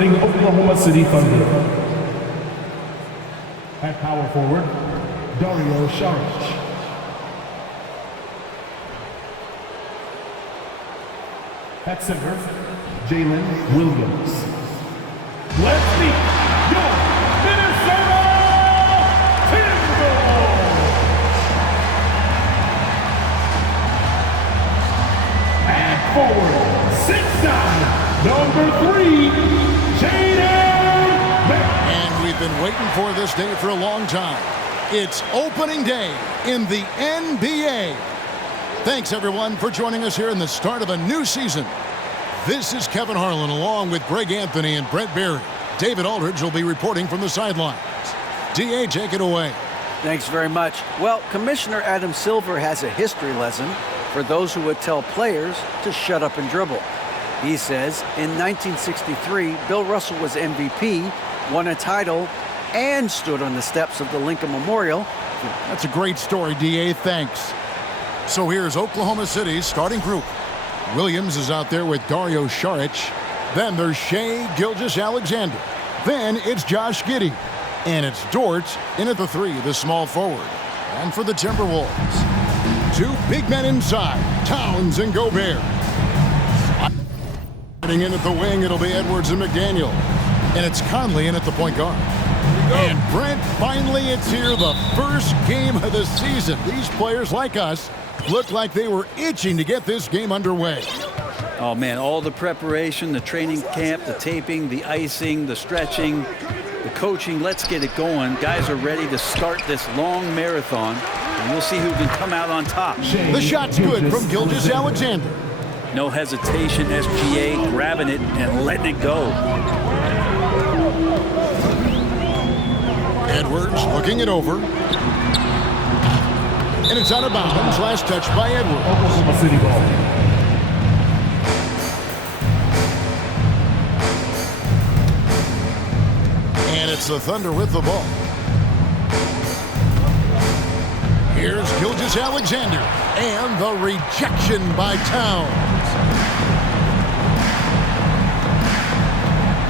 representing Oklahoma City Thunder. At power forward, Dario Saric. At center, Jalen Williams. Let's meet your Minnesota Timberwolves! At forward, 6'9", number 3, Jaden Beck. And we've been waiting for this day for a long time. It's opening day in the NBA. Thanks, everyone, for joining us here in the start of a new season. This is Kevin Harlan along with Greg Anthony and Brett Berry. David Aldridge will be reporting from the sidelines. D.A., take it away. Thanks very much. Well, Commissioner Adam Silver has a history lesson for those who would tell players to shut up and dribble. He says in 1963, Bill Russell was MVP, won a title, and stood on the steps of the Lincoln Memorial. That's a great story, D.A. Thanks. So here's Oklahoma City's starting group. Williams is out there with Dario Saric. Then there's Shai Gilgeous-Alexander. Then it's Josh Giddey. And it's Dort in at the 3, the small forward. And for the Timberwolves, 2 big men inside, Towns and Gobert. Sliding in at the wing, it'll be Edwards and McDaniel. And it's Conley in at the point guard. And Brent, finally it's here, the first game of the season. These players like us looked like they were itching to get this game underway. Oh man, all the preparation, the training camp, the taping, the icing, the stretching, the coaching, let's get it going. Guys are ready to start this long marathon, and we'll see who can come out on top. The shot's good from Gilgeous-Alexander. No hesitation, SGA grabbing it and letting it go. Edwards looking it over. And it's out of bounds. Last touch by Edwards. Oklahoma City ball. And it's the Thunder with the ball. Here's Gilgeous-Alexander. And the rejection by Towns.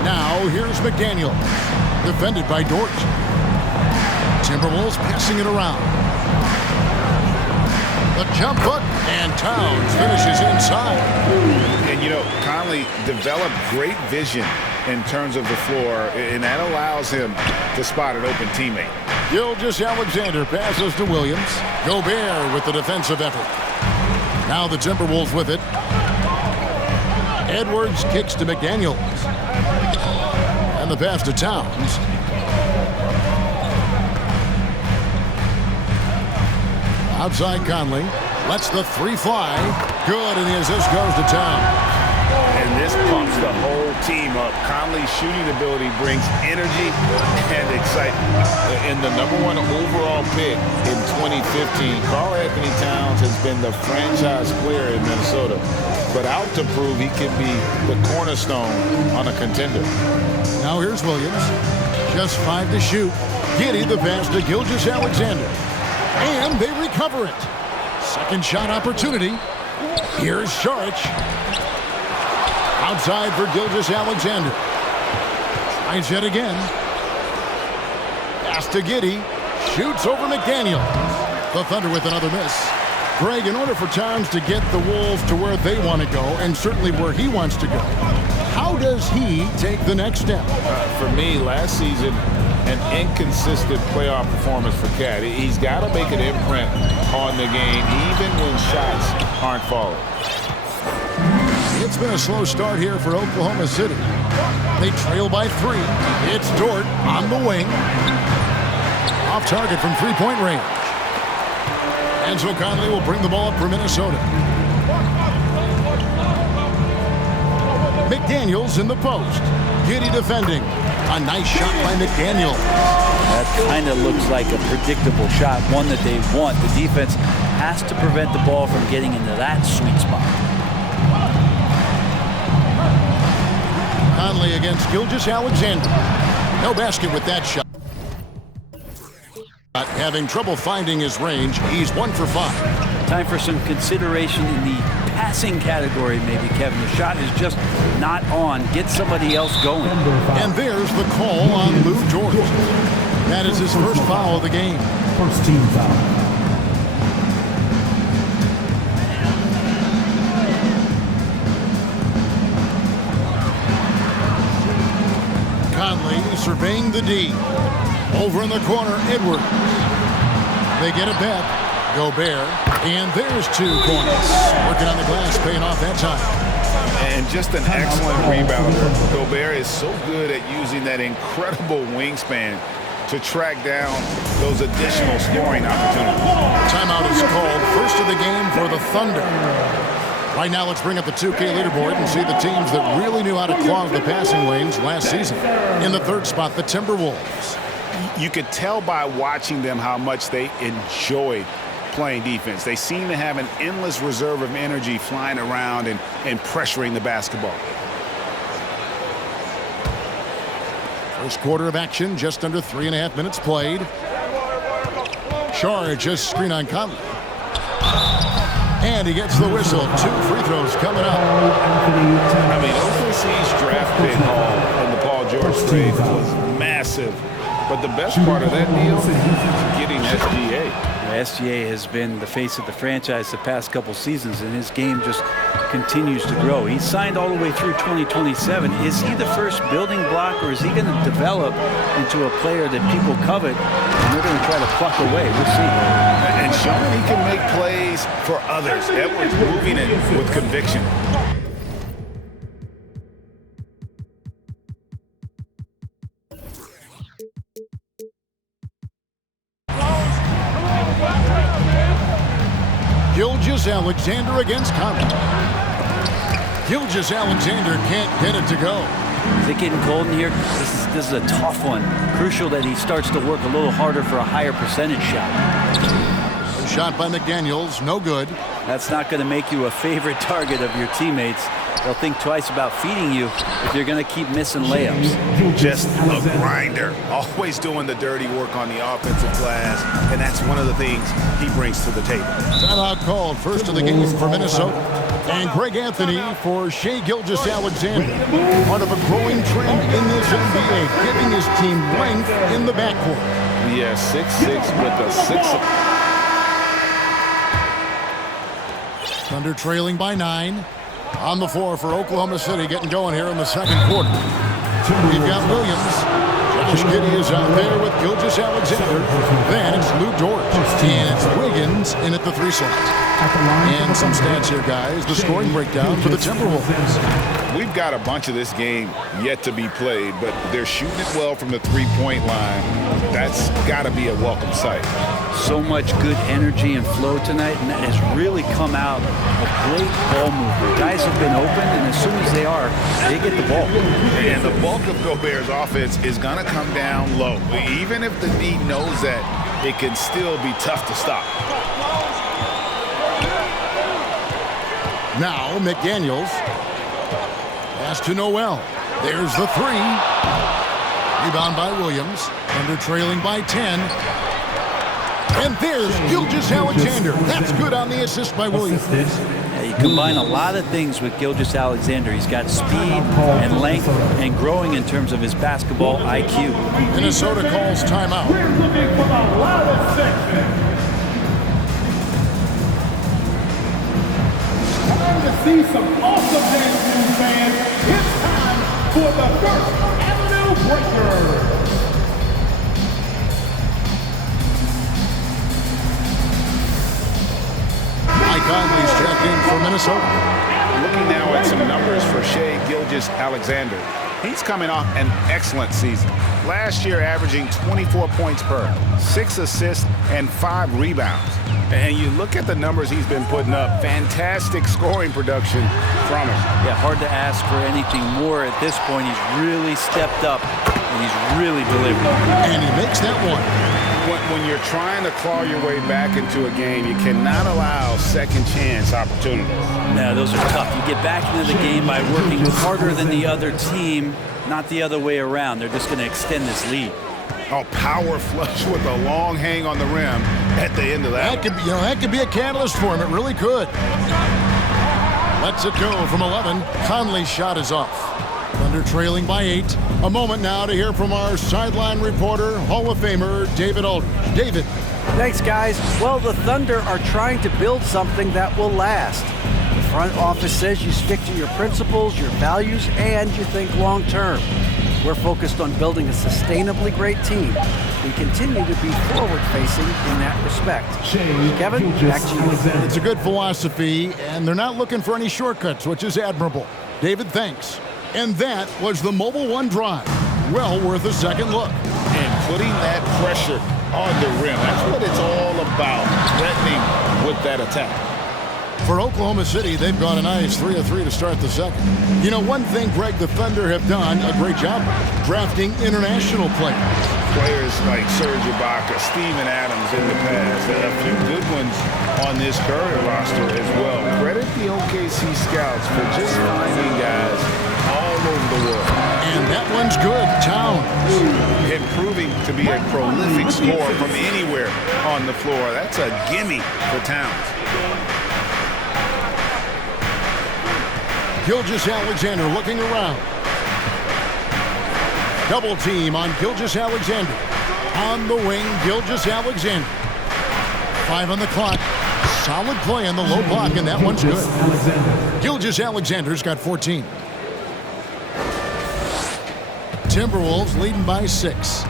Now here's McDaniel. Defended by Dort. Timberwolves passing it around. The jump hook, and Towns finishes inside. And, you know, Conley developed great vision in terms of the floor, and that allows him to spot an open teammate. Gilgeous-Alexander passes to Williams. Gobert with the defensive effort. Now the Timberwolves with it. Edwards kicks to McDaniels. And the pass to Towns. Outside Conley. Lets the 3 fly. Good, and the assist goes to Towns. And this pumps the whole team up. Conley's shooting ability brings energy and excitement. And the #1 overall pick in 2015, Karl-Anthony Towns has been the franchise player in Minnesota, but out to prove he can be the cornerstone on a contender. Now here's Williams. Just 5 to shoot. Giddey the pass to Gilgeous-Alexander. And they recover it. Second shot opportunity. Here's Saric. Outside for Gilgeous-Alexander. Tries yet again. Pass to Giddey. Shoots over McDaniel. The Thunder with another miss. Greg, in order for Towns to get the Wolves to where they want to go, and certainly where he wants to go, how does he take the next step? For me, last season, an inconsistent playoff performance for Cat. He's got to make an imprint on the game, even when shots aren't falling. It's been a slow start here for Oklahoma City. They trail by 3. It's Dort on the wing. Off target from 3-point range. And so Conley will bring the ball up for Minnesota. McDaniels in the post. Giddey defending. A nice shot by McDaniel. That kind of looks like a predictable shot, one that they want. The defense has to prevent the ball from getting into that sweet spot. Conley against Gilgeous-Alexander. No basket with that shot. Having trouble finding his range. He's 1 for 5. Time for some consideration in the passing category, maybe, Kevin. The shot is just not on. Get somebody else going. And there's the call on Lou George. That is his first foul of the game. First team foul. Conley surveying the D. Over in the corner, Edwards. They get it back. Gobert. And there's 2 points. Working on the glass, paying off that time. And just an excellent rebounder. Gobert is so good at using that incredible wingspan to track down those additional scoring opportunities. Timeout is called. First of the game for the Thunder. Right now, let's bring up the 2K leaderboard and see the teams that really knew how to clog the passing lanes last season. In the 3rd spot, the Timberwolves. You could tell by watching them how much they enjoyed playing defense. They seem to have an endless reserve of energy flying around and pressuring the basketball. First quarter of action, just under 3.5 minutes played. Shar just screen on Conley. And he gets the whistle. 2 free throws coming up. I mean, OKC's draft pick haul in the Paul George trade was massive. But the best part of that deal is getting SGA. SGA has been the face of the franchise the past couple seasons, and his game just continues to grow. He's signed all the way through 2027. Is he the first building block, or is he going to develop into a player that people covet and they're going to try to pluck away? We'll see. And showing he can make plays for others. Edwards moving it with conviction. Gilgeous-Alexander against Conley. Gilgeous-Alexander can't get it to go. Is it getting cold in here? This is a tough one. Crucial that he starts to work a little harder for a higher percentage shot. A shot by McDaniels, no good. That's not going to make you a favorite target of your teammates. They'll think twice about feeding you if you're going to keep missing layups. Just a grinder. Always doing the dirty work on the offensive glass, and that's one of the things he brings to the table. Timeout called. First of the game for Minnesota. And Greg Anthony for Shai Gilgeous-Alexander. Part of a growing trend in this NBA, giving his team length in the backcourt. Yeah, 6'6" with a 6. Thunder trailing by 9. On the floor for Oklahoma City, getting going here in the 2nd quarter. We've got Williams. Josh Giddey is out there with Gilgeous-Alexander. Then it's Lou Dort. And it's Wiggins in at the 3 slot. And some stats here, guys. The scoring breakdown for the Timberwolves. We've got a bunch of this game yet to be played, but they're shooting it well from the 3-point line. That's got to be a welcome sight. So much good energy and flow tonight, and that has really come out of great ball movement. Guys have been open, and as soon as they are, they get the ball. And the bulk of Gobert's offense is going to come down low. Even if the D knows that, it can still be tough to stop. Now McDaniels. Pass to Noel. There's the 3. Rebound by Williams. Thunder trailing by 10. And there's Gilgeous-Alexander. That's good on the assist by Williams. Yeah, you combine a lot of things with Gilgeous-Alexander. He's got speed and length and growing in terms of his basketball IQ. Minnesota calls timeout. We're looking for the loudest section. Time to see some awesome dancing, fans. It's time for the first Avenue Breaker. Mike Conley's checked in for Minnesota. Looking now at some numbers for Shai Gilgeous-Alexander. He's coming off an excellent season. Last year averaging 24 points per, 6 assists, and 5 rebounds. And you look at the numbers he's been putting up, fantastic scoring production from him. Yeah, hard to ask for anything more at this point. He's really stepped up, and he's really delivered. And he makes that one. When you're trying to claw your way back into a game, you cannot allow second chance opportunities. No, those are tough. You get back into the game by working harder than the other team, not the other way around. They're just going to extend this lead. Oh, power flush with a long hang on the rim at the end of that. That could be a catalyst for him. It really could. Lets it go from 11. Conley's shot is off. Thunder trailing by 8. A moment now to hear from our sideline reporter, Hall of Famer David Aldridge. David. Thanks, guys. Well, the Thunder are trying to build something that will last. The front office says you stick to your principles, your values, and you think long term. We're focused on building a sustainably great team. We continue to be forward-facing in that respect. Kevin, back to you. It's a good philosophy, and they're not looking for any shortcuts, which is admirable. David, thanks. And that was the Mobile One drive. Well worth a second look. And putting that pressure on the rim. That's what it's all about, threatening with that attack. For Oklahoma City, they've gone a nice 3 of 3 to start the second. You know, one thing, Greg, the Thunder have done a great job drafting international players. Players like Serge Ibaka, Steven Adams in the past, a few good ones on this current roster as well. Credit the OKC scouts for just finding guys all over the world. And that one's good, Towns. And proving to be a prolific scorer from anywhere on the floor. That's a gimme for Towns. Gilgeous-Alexander looking around. Double team on Gilgeous-Alexander. On the wing, Gilgeous-Alexander. 5 on the clock. Solid play on the low block, and that one's good. Gilgeous-Alexander's got 14. Timberwolves leading by 6.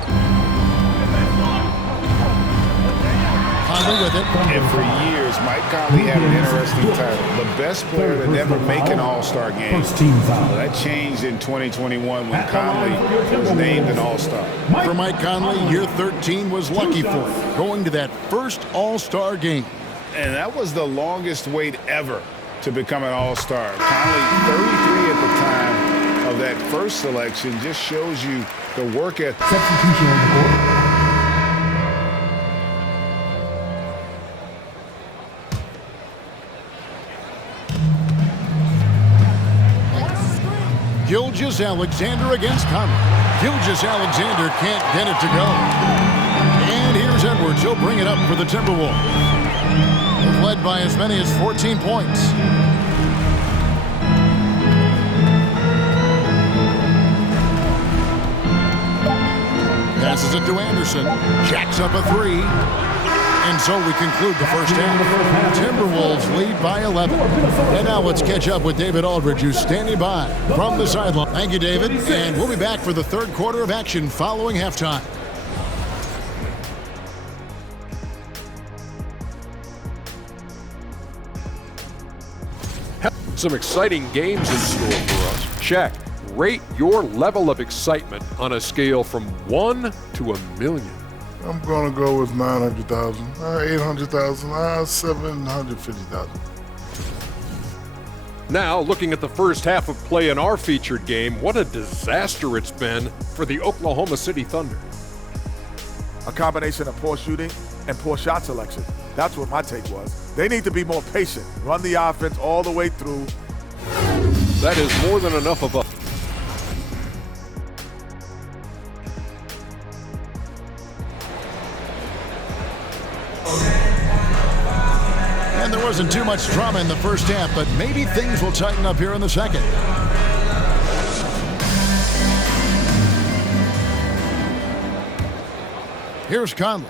Conley with it. And for years, Mike Conley had an interesting title. The best player to never make an All-Star game. Well, that changed in 2021 when Conley was named an All-Star. For Mike Conley, year 13 was lucky for him, going to that first All-Star game. And that was the longest wait ever to become an All-Star. Conley, 33 at the time of that first selection, just shows you the work ethic. Substitution on the board. Gilgeous-Alexander against Conley. Gilgeous-Alexander can't get it to go. And here's Edwards. He'll bring it up for the Timberwolves. They've led by as many as 14 points. Passes it to Anderson. Jacks up a 3. And so we conclude the first half. Timberwolves lead by 11. And now let's catch up with David Aldridge, who's standing by from the sideline. Thank you, David. And we'll be back for the third quarter of action following halftime. Some exciting games in store for us. Check. Rate your level of excitement on a scale from 1 to 1,000,000. I'm going to go with 900,000, 800,000, 750,000. Now, looking at the first half of play in our featured game, what a disaster it's been for the Oklahoma City Thunder. A combination of poor shooting and poor shot selection. That's what my take was. They need to be more patient, run the offense all the way through. That is more than enough of a... And there wasn't too much drama in the first half, but maybe things will tighten up here in the second. Here's Conley.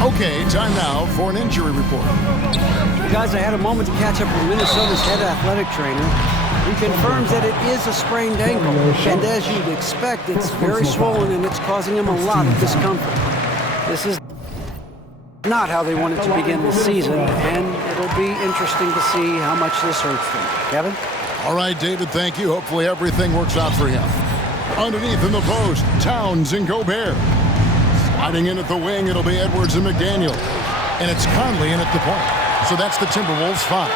Okay, time now for an injury report. Guys, I had a moment to catch up with Minnesota's head athletic trainer. He confirms that it is a sprained ankle, and as you'd expect, it's very swollen and it's causing him a lot of discomfort. This is not how they wanted to begin the season, and it'll be interesting to see how much this hurts them. Kevin? All right, David, thank you. Hopefully everything works out for him. Underneath in the post, Towns and Gobert. Sliding in at the wing, it'll be Edwards and McDaniel. And it's Conley in at the point. So that's the Timberwolves' 5.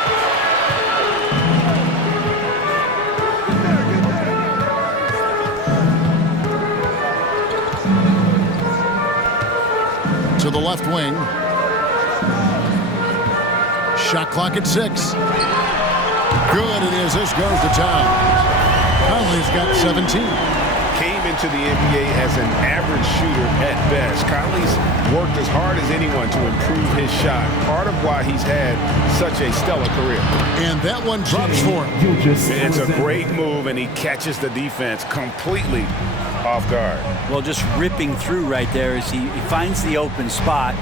To the left wing. Shot clock at 6. Good it is. This goes to Towns. Conley's got 17. Came into the NBA as an average shooter at best. Conley's worked as hard as anyone to improve his shot, part of why he's had such a stellar career. And that one drops for him. It's a great move, and he catches the defense completely off guard. Well, just ripping through right there as he finds the open spot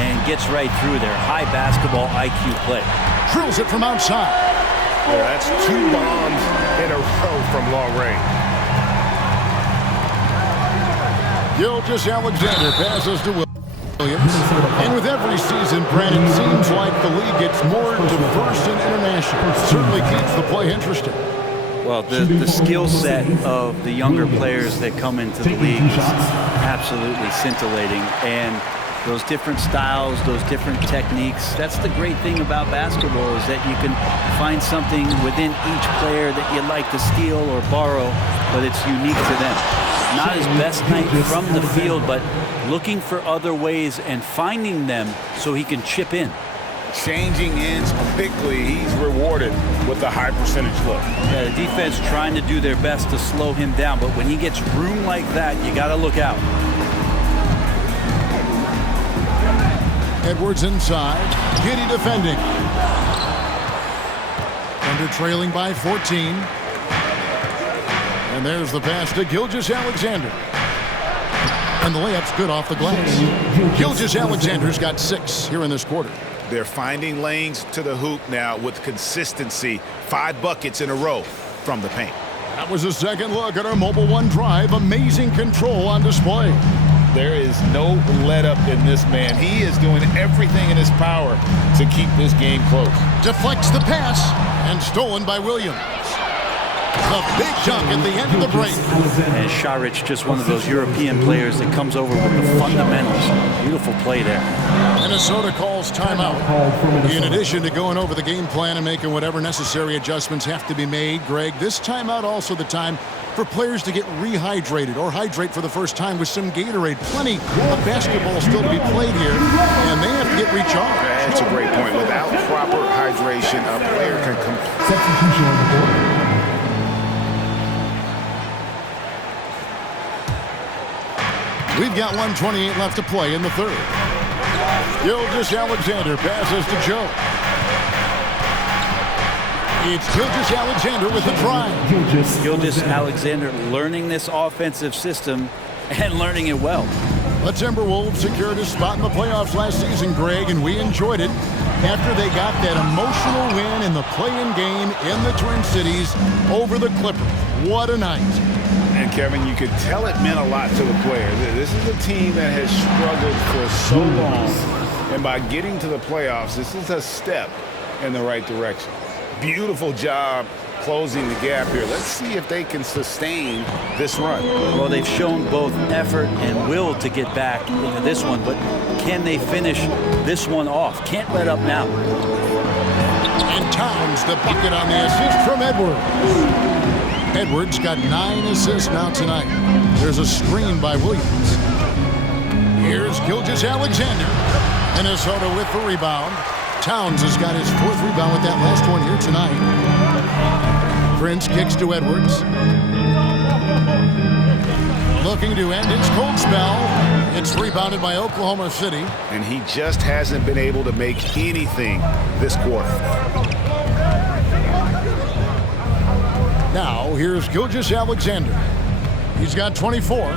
and gets right through there. High basketball IQ play. Drills it from outside. Yeah, that's 2 bombs in a row from long range. Gilgeous-Alexander passes to Williams. And with every season, Brad, it seems like the league gets more diverse and international. Certainly keeps the play interesting. Well, the skill set of the younger players that come into the league is absolutely scintillating. And those different styles, those different techniques, that's the great thing about basketball, is that you can find something within each player that you'd like to steal or borrow, but it's unique to them. Not his best night from the field, but looking for other ways and finding them so he can chip in. Changing ends quickly, he's rewarded with a high percentage look. Yeah, the defense trying to do their best to slow him down, but when he gets room like that, you got to look out. Edwards inside. Giddy defending. Thunder trailing by 14. And there's the pass to Gilgeous-Alexander. And the layup's good off the glass. Gilgeous-Alexander's got 6 here in this quarter. They're finding lanes to the hoop now with consistency. 5 buckets in a row from the paint. That was a second look at our Mobile One drive. Amazing control on display. There is no let-up in this man. He is doing everything in his power to keep this game close. Deflects the pass and stolen by Williams. The big dunk at the end of the break. And Šarić, just one of those European players that comes over with the fundamentals. Beautiful play there. Minnesota calls timeout. In addition to going over the game plan and making whatever necessary adjustments have to be made, Greg, this timeout also the time for players to get rehydrated or hydrate for the first time with some Gatorade. Plenty of basketball still to be played here, and they have to get recharged. That's a great point. Without proper hydration, a player can come. Substitution on the board. We've got 1:28 left to play in the third. Gilgeous-Alexander passes to Joe. It's Gilgeous-Alexander with the drive. Gilgeous-Alexander learning this offensive system and learning it well. The Timberwolves secured a spot in the playoffs last season, Greg, and we enjoyed it after they got that emotional win in the play-in game in the Twin Cities over the Clippers. What a night. And Kevin, you could tell it meant a lot to the players. This is a team that has struggled for so long, and by getting to the playoffs, this is a step in the right direction. Beautiful job closing the gap here. Let's see if they can sustain this run. Well, they've shown both effort and will to get back into this one, but can they finish this one off? Can't let up now. And Towns, the bucket on the assist from Edwards. Edwards got 9 assists now tonight. There's a screen by Williams. Here's Gilgeous-Alexander. Minnesota with the rebound. Towns has got his 4th rebound with that last one here tonight. Prince kicks to Edwards. Looking to end its cold spell. It's rebounded by Oklahoma City. And he just hasn't been able to make anything this quarter. Now, here's Gilgeous-Alexander. He's got 24.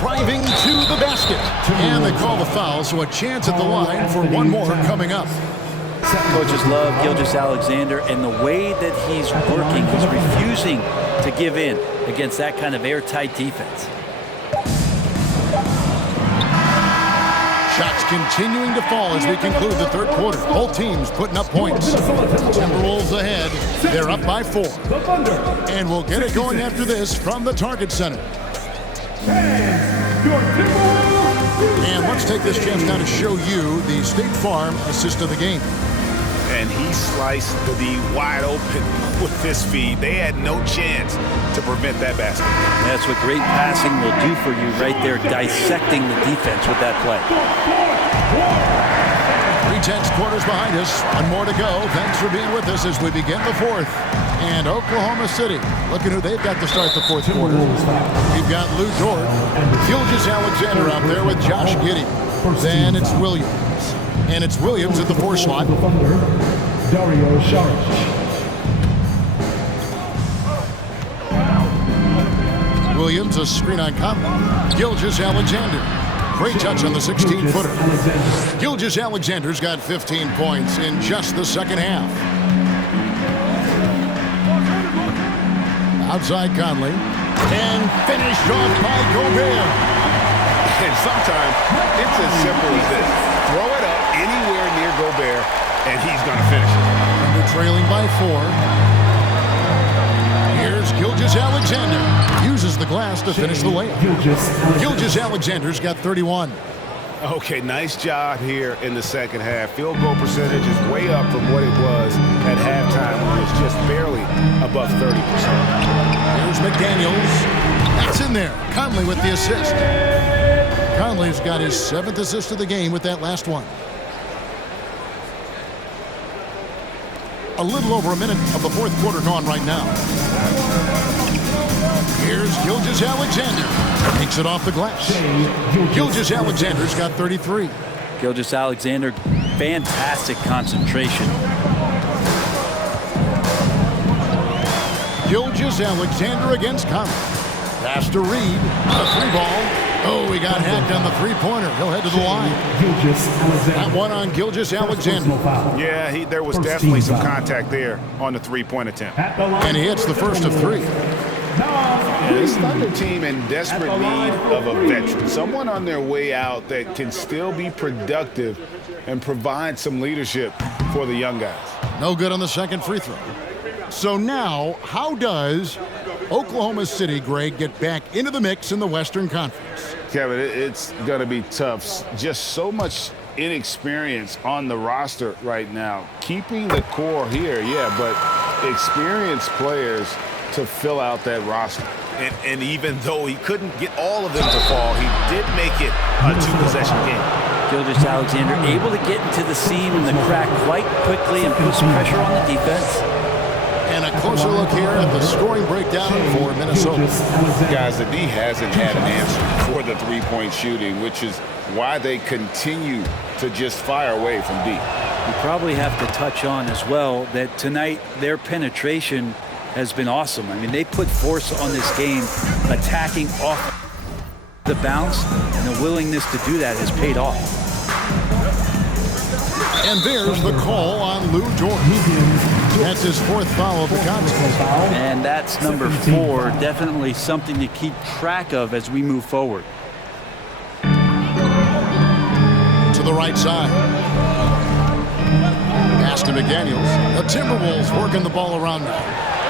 Driving to the basket. And they call the foul, so a chance at the line for one more coming up. Coaches love Gilgeous-Alexander, and the way that he's working, he's refusing to give in against that kind of airtight defense. Shots continuing to fall as we conclude the third quarter. Both teams putting up points. Timberwolves ahead. They're up by 4. And we'll get it going after this from the Target Center. And let's take this chance now to show you the State Farm assist of the game. And he sliced the D wide open with this feed. They had no chance to prevent that basket. That's what great passing will do for you right there, dissecting the defense with that play. intense quarters behind us. One more to go. Thanks for being with us as we begin the fourth. And Oklahoma City, look at who they've got to start the fourth quarter. We've got Lou Dort, Gilgeous Alexander out there with Josh Giddey. Then it's Williams. And it's Williams at the 4 slot. Dario Saric. Williams, a screen on Conley. Gilgeous Alexander. Great touch on the 16-footer. Gilgeous Alexander's got 15 points in just the second half. Outside Conley. And finished off by Gobert. And sometimes it's as simple as this. Throw it up anywhere near Gobert, and he's going to finish it. And they're trailing by 4. Here's Gilgeous Alexander. Uses the glass to finish the layup. Gilgeous Alexander's got 31. Okay, nice job here in the second half. Field goal percentage is way up from what it was at halftime when it was just barely above 30%. Here's McDaniels. That's in there. Conley with the assist. Conley's got his 7th assist of the game with that last one. A little over a minute of the fourth quarter gone right now. Here's Gilgeous Alexander. Takes it off the glass. Gilgeous Alexander's got 33. Gilgeous Alexander, fantastic concentration. Gilgeous Alexander against Conley. Pass to Reed. A 3 ball. Oh, he got hacked on the 3-pointer. He'll head to the line. That one on Gilgeous Alexander. Yeah, there was definitely some contact there on the 3-point attempt. And he hits the first of 3. This Thunder team in desperate need of a veteran. Someone on their way out that can still be productive and provide some leadership for the young guys. No good on the second free throw. So now, how does Oklahoma City, Greg, get back into the mix in the Western Conference? Kevin, it's going to be tough. Just so much inexperience on the roster right now. Keeping the core here, yeah, but experienced players to fill out that roster. And even though he couldn't get all of them to fall, he did make it a 2-possession game. Gilgeous Alexander able to get into the seam and the crack quite quickly and put some pressure on the defense. And a closer look here at the scoring breakdown for Minnesota. Guys, the D hasn't had an answer for the 3-point shooting, which is why they continue to just fire away from deep. We probably have to touch on as well that tonight their penetration has been awesome. I mean, they put force on this game, attacking off the bounce, and the willingness to do that has paid off. And there's the call on Lou Dort. That's his 4th foul of the contest. And that's number 4. Definitely something to keep track of as we move forward. To the right side. Pass to McDaniels. The Timberwolves working the ball around now.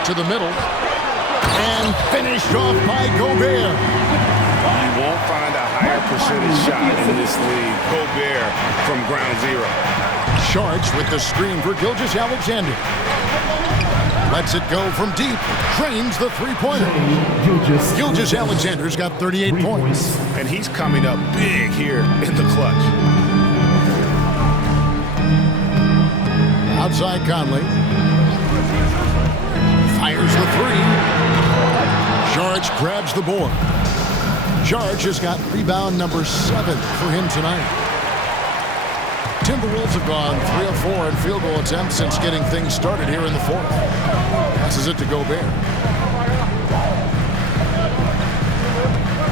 To the middle. And finished off by Gobert. You won't find a higher percentage shot in this league. Gobert from ground zero. Sharch with the screen for Gilgeous Alexander. Lets it go from deep. Drains the 3-pointer. Gilgeous Alexander's got 38 points. And he's coming up big here in the clutch. Outside Conley. Fires the 3. Sharch grabs the board. Sharch has got rebound number 7 for him tonight. Timberwolves have gone 3 of 4 in field goal attempts since getting things started here in the 4th. Passes it to Gobert.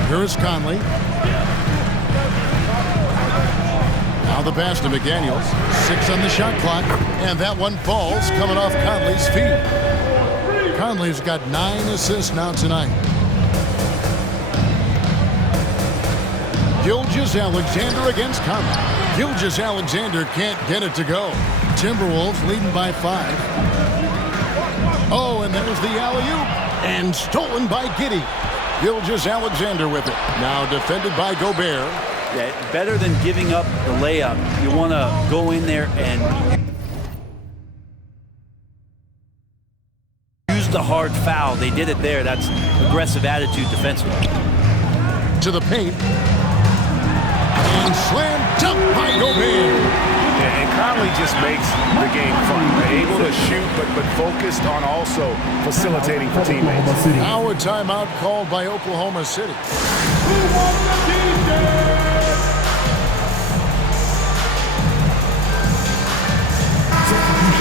Here's Conley. Now the pass to McDaniels. 6 on the shot clock. And that one falls coming off Conley's feet. Conley's got 9 assists now tonight. Gilgeous Alexander against Conley. Gilgeous Alexander can't get it to go. Timberwolves leading by 5. Oh, and there's the alley-oop. And stolen by Giddey. Gilgeous Alexander with it. Now defended by Gobert. Yeah, better than giving up the layup. You want to go in there and use the hard foul. They did it there. That's aggressive attitude defensively. To the paint. And slam dunk by Gobert. Yeah, And Conley just makes the game fun. They're able to shoot, but focused on also facilitating for teammates. Now a timeout called by Oklahoma City. Who won the defense?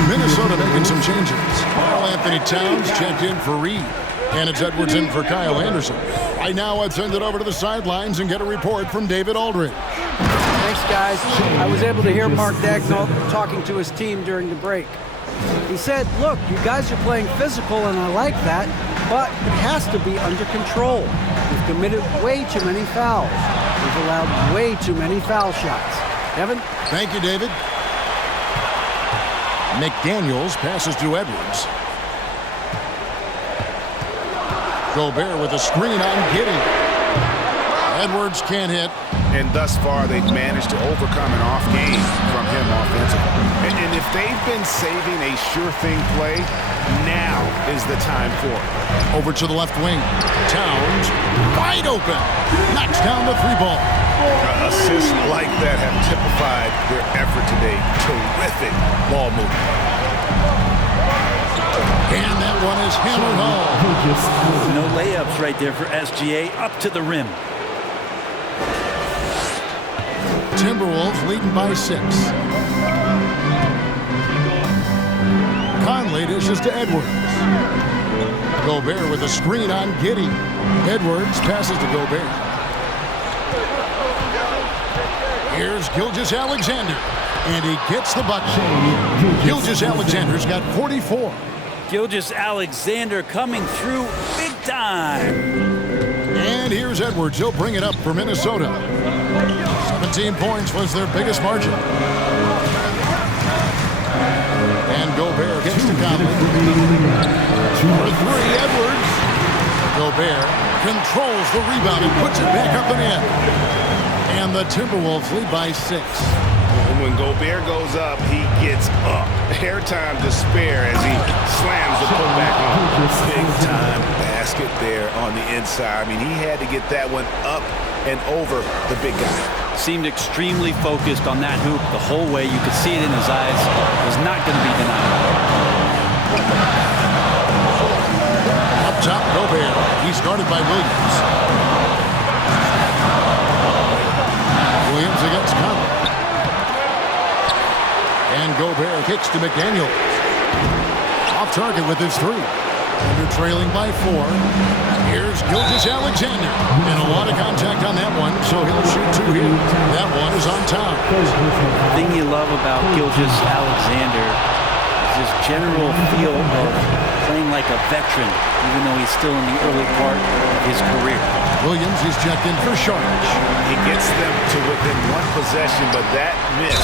Minnesota making some changes. Carl Anthony Towns checked in for Reed. And it's Edwards in for Kyle Anderson. Right now, let's send it over to the sidelines and get a report from David Aldridge. Thanks, guys. I was able to hear Mark Daigneault talking to his team during the break. He said, look, you guys are playing physical, and I like that, but it has to be under control. We've committed way too many fouls. We've allowed way too many foul shots. Evan? Thank you, David. McDaniels passes to Edwards. Gobert with a screen on Giddey. Edwards can't hit. And thus far, they've managed to overcome an off game from him offensively. And if they've been saving a sure thing play, now is the time for it. Over to the left wing. Towns, wide open. Knocks down the three ball. Assists like that have typified their effort today. Terrific ball movement. And that one is hammered home. No layups right there for SGA up to the rim. Timberwolves leading by 6. Conley dishes to Edwards. Gobert with a screen on Giddey. Edwards passes to Gobert. Here's Gilgeous-Alexander. And he gets the bucket. Gilgeous-Alexander's got 44. Gilgeous-Alexander coming through big time. And here's Edwards. He'll bring it up for Minnesota. 17 points was their biggest margin. And Gobert gets to Conley. For 3, Edwards. Gobert controls the rebound and puts it back up and in. And the Timberwolves lead by 6. When Gobert goes up, he gets up. Airtime to spare as he slams the putback on. Big time basket there on the inside. I mean, he had to get that one up and over the big guy. Seemed extremely focused on that hoop the whole way. You could see it in his eyes. It was not going to be denied. Up top, Gobert. He's guarded by Williams. Williams against Conley. And Gobert kicks to McDaniels. Off target with his 3. Under trailing by 4. Here's Gilgeous-Alexander. And a lot of contact on that one, so he'll shoot 2 here. That one is on top. The thing you love about Gilgeous-Alexander is his general feel of playing like a veteran, even though he's still in the early part of his career. Williams is checked in for Sharp. He gets them to within 1 possession, but that miss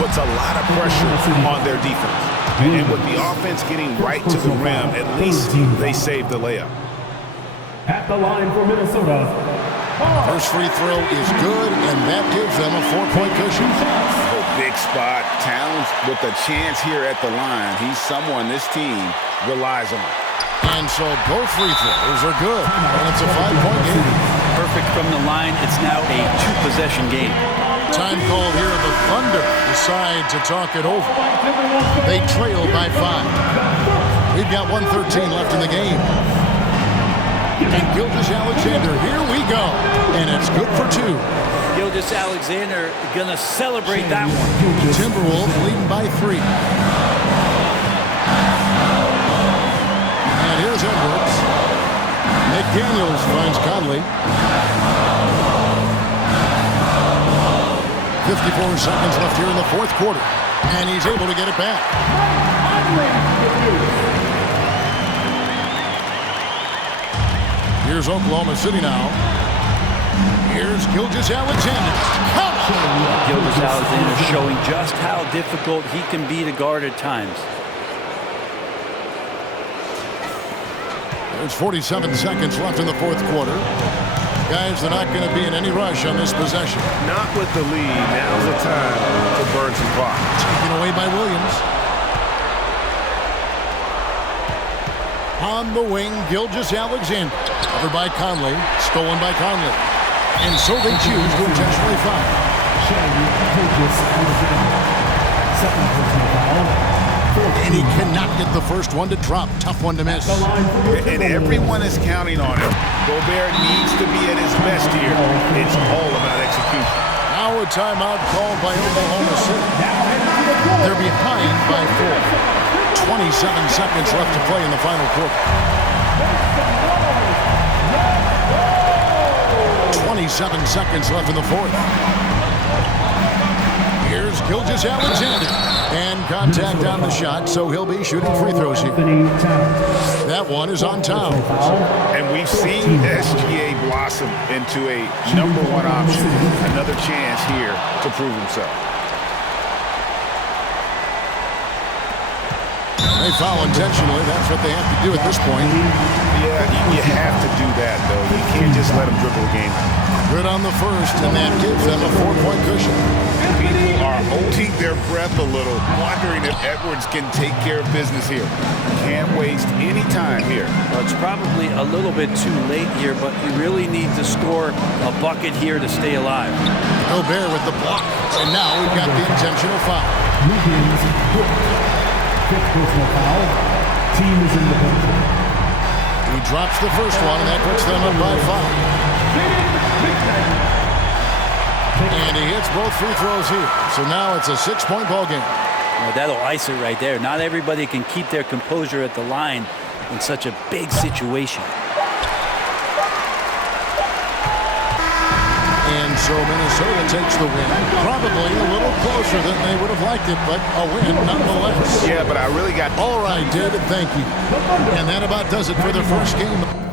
puts a lot of pressure on their defense. And with the offense getting right to the rim, at least they save the layup. At the line for Minnesota. First free throw is good, and that gives them a 4-point cushion. Big spot. Towns with a chance here at the line. He's someone this team relies on. And so both free throws are good, and it's a 5-point game. Perfect from the line. It's now a 2-possession game. Time called here. The Thunder decide to talk it over. They trail by 5. We've got 1:13 left in the game. And Gilgeous-Alexander, here we go. And it's good for 2. Gilgeous-Alexander gonna celebrate that one. Timberwolves leading by 3. And here's Edwards. McDaniels finds Conley. 54 seconds left here in the 4th quarter. And he's able to get it back. Here's Oklahoma City now. Here's Gilgeous-Alexander. Gilgeous-Alexander showing just how difficult he can be to guard at times. There's 47 seconds left in the 4th quarter. Guys, they're not going to be in any rush on this possession. Not with the lead. Now's the time to burn some clock. Taken away by Williams. On the wing, Gilgeous-Alexander. Covered by Conley. Stolen by Conley. And so they choose to intentionally foul. And he cannot get the first one to drop. Tough one to miss. And everyone is counting on him. Gobert needs to be at his best here. It's all about execution. Now a timeout called by Oklahoma City. They're behind by 4. 27 seconds left to play in the final quarter. 27 seconds left in the fourth. Here's Gilgeous-Alexander. And contact on the shot, so he'll be shooting free throws here. That one is on Towns. And we've seen SGA blossom into a #1 option. Another chance here to prove himself. They foul intentionally. That's what they have to do at this point. Yeah, you have to do that, though. You can't just let them dribble the game. Good on the first, and that gives them a 4-point cushion. People are holding their breath a little, wondering if Edwards can take care of business here. Can't waste any time here. Well, it's probably a little bit too late here, but you really need to score a bucket here to stay alive. Gobert with the block, and now we've got the intentional foul. Fifth personal foul. Team is in the penalty. He drops the first one, and that puts them up by 5. And he hits both free throws here. So now it's a 6-point ball game. Well, that'll ice it right there. Not everybody can keep their composure at the line in such a big situation. And so Minnesota takes the win. Probably a little closer than they would have liked it, but a win nonetheless. Yeah, but I really got... All right, David, thank you. And that about does it for the first game.